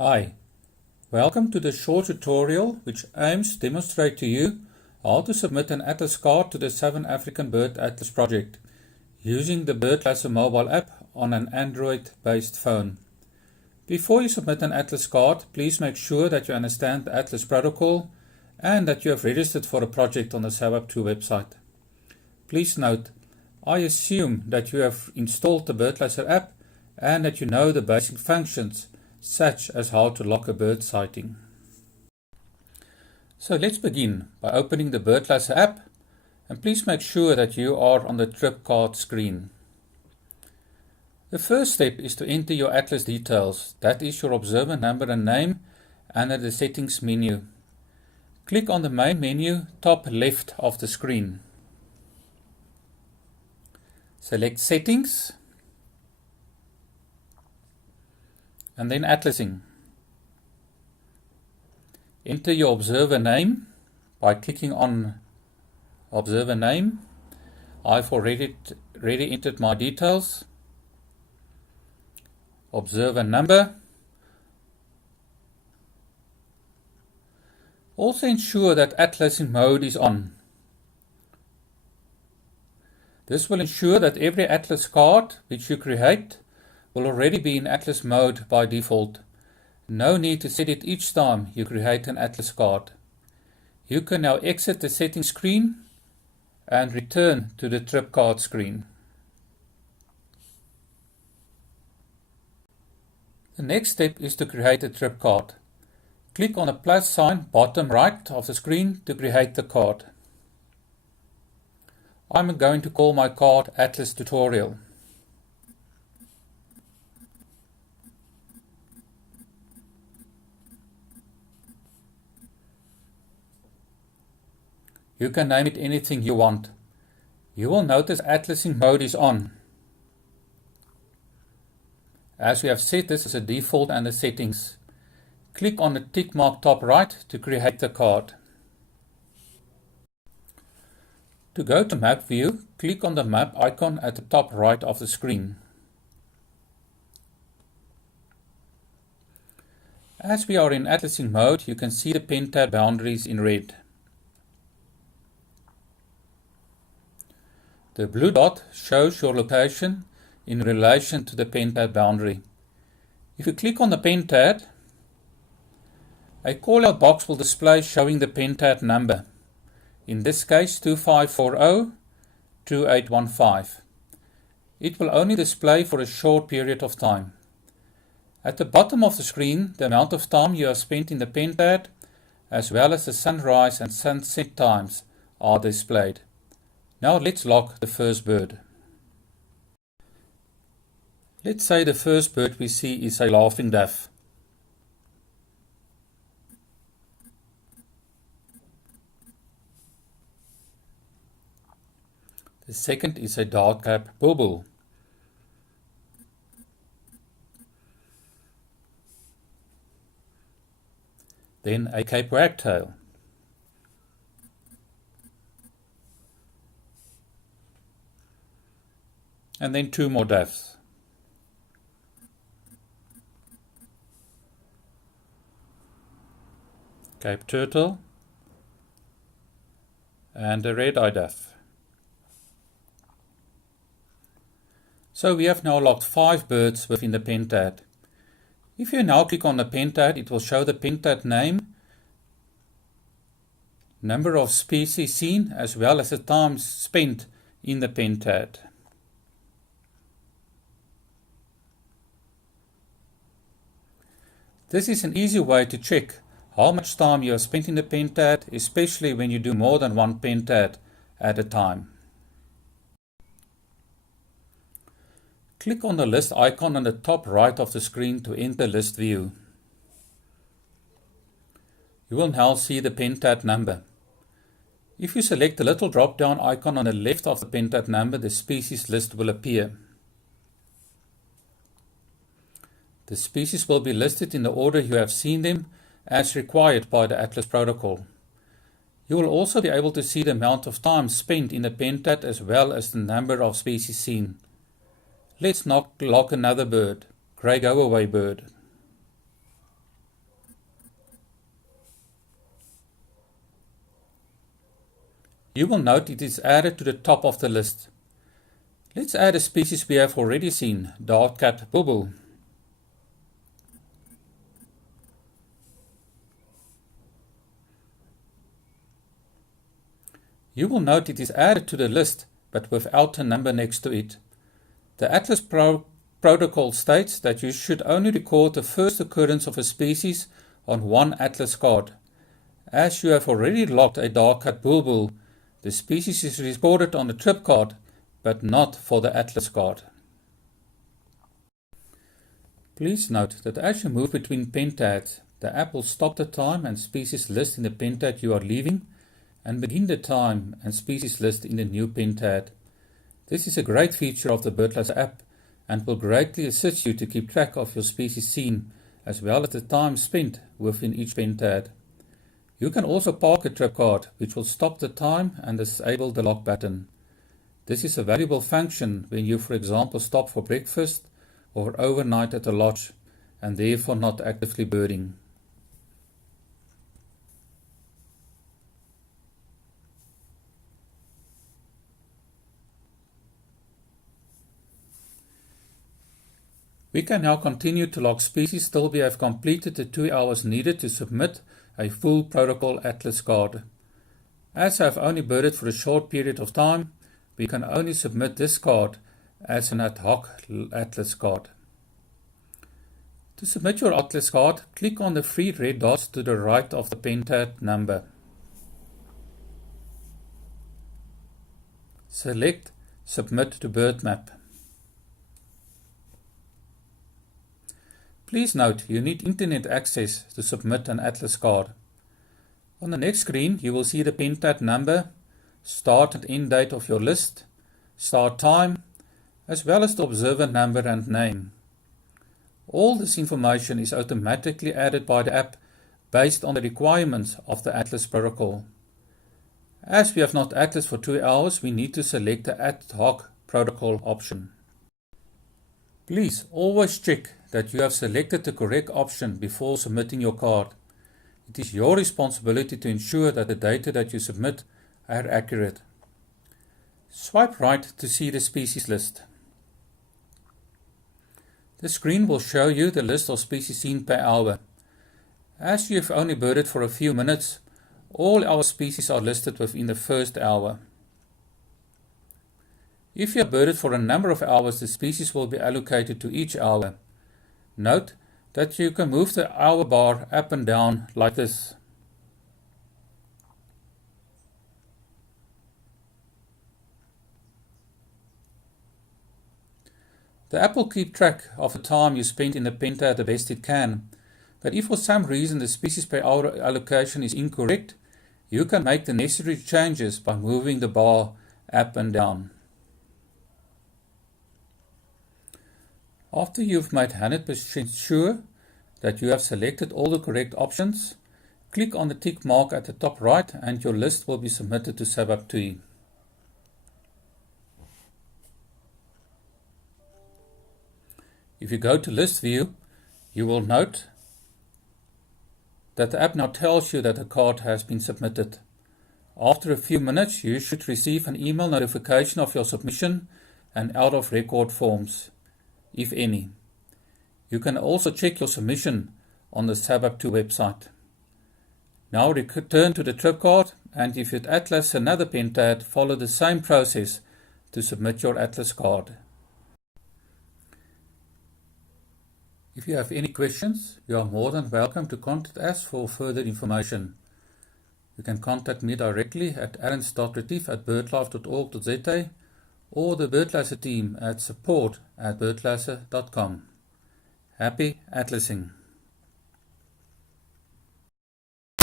Hi, welcome to the short tutorial which aims to demonstrate to you how to submit an atlas card to the Southern African Bird Atlas project using the BirdLasser mobile app on an Android-based phone. Before you submit an atlas card, please make sure that you understand the atlas protocol and that you have registered for a project on the SAWAP 2 website. Please note, I assume that you have installed the BirdLasser app and that you know the basic functions such as how to log a bird sighting. So let's begin by opening the BirdLasser app, and please make sure that you are on the trip card screen. The first step is to enter your atlas details, that is your observer number and name, under the settings menu. Click on the main menu top left of the screen. Select settings and then atlasing. Enter your observer name by clicking on observer name. I've already entered my details. Observer number. Also ensure that atlasing mode is on. This will ensure that every atlas card which you create will already be in atlas mode by default. No need to set it each time you create an atlas card. You can now exit the settings screen and return to the trip card screen. The next step is to create a trip card. Click on the plus sign bottom right of the screen to create the card. I'm going to call my card Atlas Tutorial. You can name it anything you want. You will notice atlasing mode is on. As we have set this as a default under settings, click on the tick mark top right to create the card. To go to map view, click on the map icon at the top right of the screen. As we are in atlasing mode, you can see the pen tab boundaries in red. The blue dot shows your location in relation to the pen tab boundary. If you click on the pen tab, a call-out box will display showing the pen tab number. In this case 2540-2815. It will only display for a short period of time. At the bottom of the screen, the amount of time you have spent in the pen tab, as well as the sunrise and sunset times, are displayed. Now let's log the first bird. Let's say the first bird we see is a laughing dove. The second is a dark-capped bulbul. Then a Cape wagtail. And then two more doves. Cape turtle and a red-eyed dove. So we have now logged 5 birds within the pen tab. If you now click on the pen tab, it will show the pen tab name, number of species seen, as well as the time spent in the pen tab. This is an easy way to check how much time you have spent in the pen tab, especially when you do more than one pen tab at a time. Click on the list icon on the top right of the screen to enter list view. You will now see the pen tab number. If you select the little drop-down icon on the left of the pen tab number, the species list will appear. The species will be listed in the order you have seen them as required by the Atlas protocol. You will also be able to see the amount of time spent in the pen tab as well as the number of species seen. Let's log another bird, grey go-away bird. You will note it is added to the top of the list. Let's add a species we have already seen, dark-capped bulbul. You will note it is added to the list, but without a number next to it. The Atlas protocol states that you should only record the first occurrence of a species on one Atlas card. As you have already logged a dark-capped bulbul, the species is recorded on the trip card, but not for the Atlas card. Please note that as you move between pentads, the app will stop the time and species list in the pentad you are leaving, and begin the time and species list in the new pentad. This is a great feature of the BirdLasser app and will greatly assist you to keep track of your species seen, as well as the time spent within each pentad. You can also park a trip card, which will stop the time and disable the lock button. This is a valuable function when you, for example, stop for breakfast or overnight at a lodge and therefore not actively birding. We can now continue to log species till we have completed the 2 hours needed to submit a full protocol Atlas card. As I have only birded for a short period of time, we can only submit this card as an ad hoc Atlas card. To submit your Atlas card, click on the 3 red dots to the right of the pentad number. Select Submit to BirdMap. Please note you need internet access to submit an Atlas card. On the next screen you will see the pentad number, start and end date of your list, start time, as well as the observer number and name. All this information is automatically added by the app based on the requirements of the Atlas protocol. As we have not Atlas for 2 hours, we need to select the ad hoc protocol option. Please always check that you have selected the correct option before submitting your card. It is your responsibility to ensure that the data that you submit are accurate. Swipe right to see the species list. The screen will show you the list of species seen per hour. As you have only birded for a few minutes, all our species are listed within the first hour. If you have birded for a number of hours, the species will be allocated to each hour. Note that you can move the hour bar up and down like this. The app will keep track of the time you spent in the pentad the best it can, but if for some reason the species per hour allocation is incorrect, you can make the necessary changes by moving the bar up and down. After you've made 100% sure that you have selected all the correct options, click on the tick mark at the top right and your list will be submitted to SABAP2E. If you go to List View, you will note that the app now tells you that the card has been submitted. After a few minutes, you should receive an email notification of your submission and out of record forms, if any. You can also check your submission on the SABAP2 website. Now return to the trip card, and if you'd Atlas another pentad, follow the same process to submit your Atlas card. If you have any questions, you are more than welcome to contact us for further information. You can contact me directly at ernst.retief@birdlife.org.za or the BirdLasser team at support@birdlasser.com. Happy Atlasing!